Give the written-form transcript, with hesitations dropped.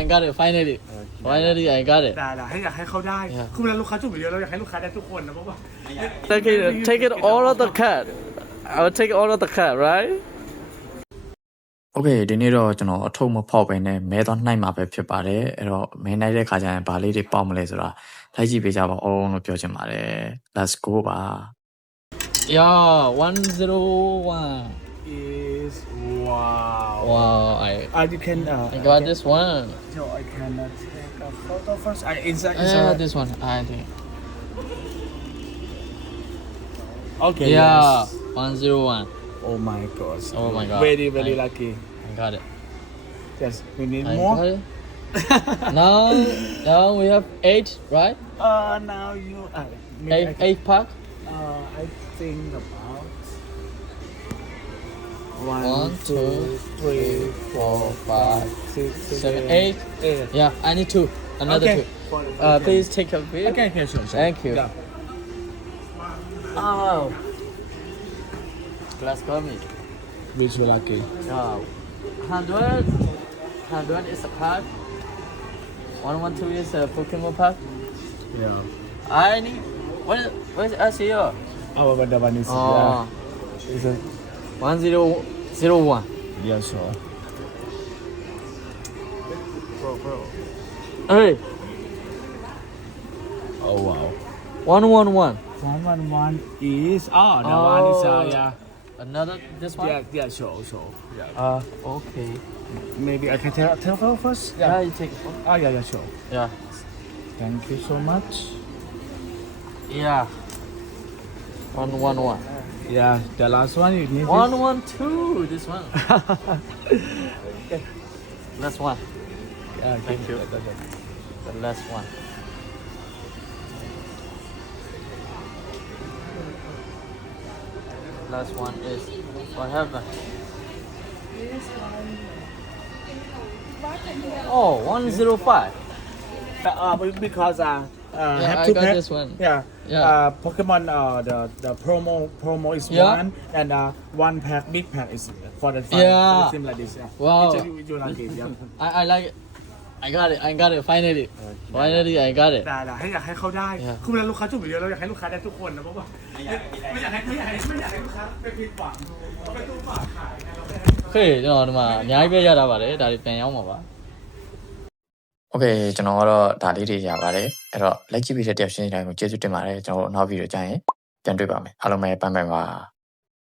I got it finally finally I got it ได้ให้อยากให้เขาได้คือเวลาลูกค้าจุ่มวิดีโอเราอยากให้ลูกค้าได้ทุกคนนะเพราะว่า take it all of the cut I will take all of the cut right โอเคဒီနေ့တော့ကျွန်တော်အထုပ်မဖောက်ပဲနဲ့မဲတော့နှိုက်မှာပဲဖြစ်ပါတယ်အဲ့တော့မဲနှိုက်တဲ့ခါကျရင်ဘာလေးတွေပေါက်မလဲဆိုတာလိုက်ကြည့်ပေးကြပါအောင်လို့ပြောချင်ပါတယ် let's go ပါ yeah 101 is wow wow you can I got this one so I can take a photo first inside yeah this one I think okay yeah yes. 101 oh my god Oh my god. very lucky I got it yes we need I more got it now we have 8 right now you eight pack I think about 1 2 3 4 5 6 7 8 yeah I need two another Okay. two please take a video okay sure Thank you. Yeah. oh glass gummy Which you lucky 100 is a pack 112 is a Pokemon pack yeah I need where's SEO but the one is is a 1001 yeah sure hey oh wow 111 111 is the one is yeah another this one yeah sure yeah okay maybe I can tell her first yeah you take it yeah sure yeah thank you so much yeah 111 yeah the last one you need 112 this one last one yeah Thank you. the last one last one is what happened oh 105 because have I two got pack this one yeah Yeah. Pokemon the promo is Yeah. one and one pack big pack is for the fun Yeah. it seems like this yeah Wow. you like it yeah I like it I got it finally finally I got it ได้ให้อยากให้เขาได้ Yeah. คือเวลาลูกค้าจุ่มวิดีโอเราอยากให้ลูกค้าได้ทุกคนนะเพราะว่าไม่อยากให้ลูกค้าไปผิดหวังไปตู้ฝากขายไงเราไม่ให้ ခေကျွန်တော်ဒီမှာအများကြီးပဲရတာပါတယ်ဒါတွေပြန်ရောက်မှာပါ โอเคကျွန်တော်ကတော့ဒါလေးတွေရပါတယ်အဲ့တော့လိုက်ကြည့်ပေးတဲ့တယောက်ချင်းတိုင်းကိုကျေးဇူးတင်ပါတယ်ကျွန်တော်တို့နောက်ဗီဒီယိုကြရင်ပြန်တွေ့ပါမယ်အားလုံးပဲပန်းပန်းပါ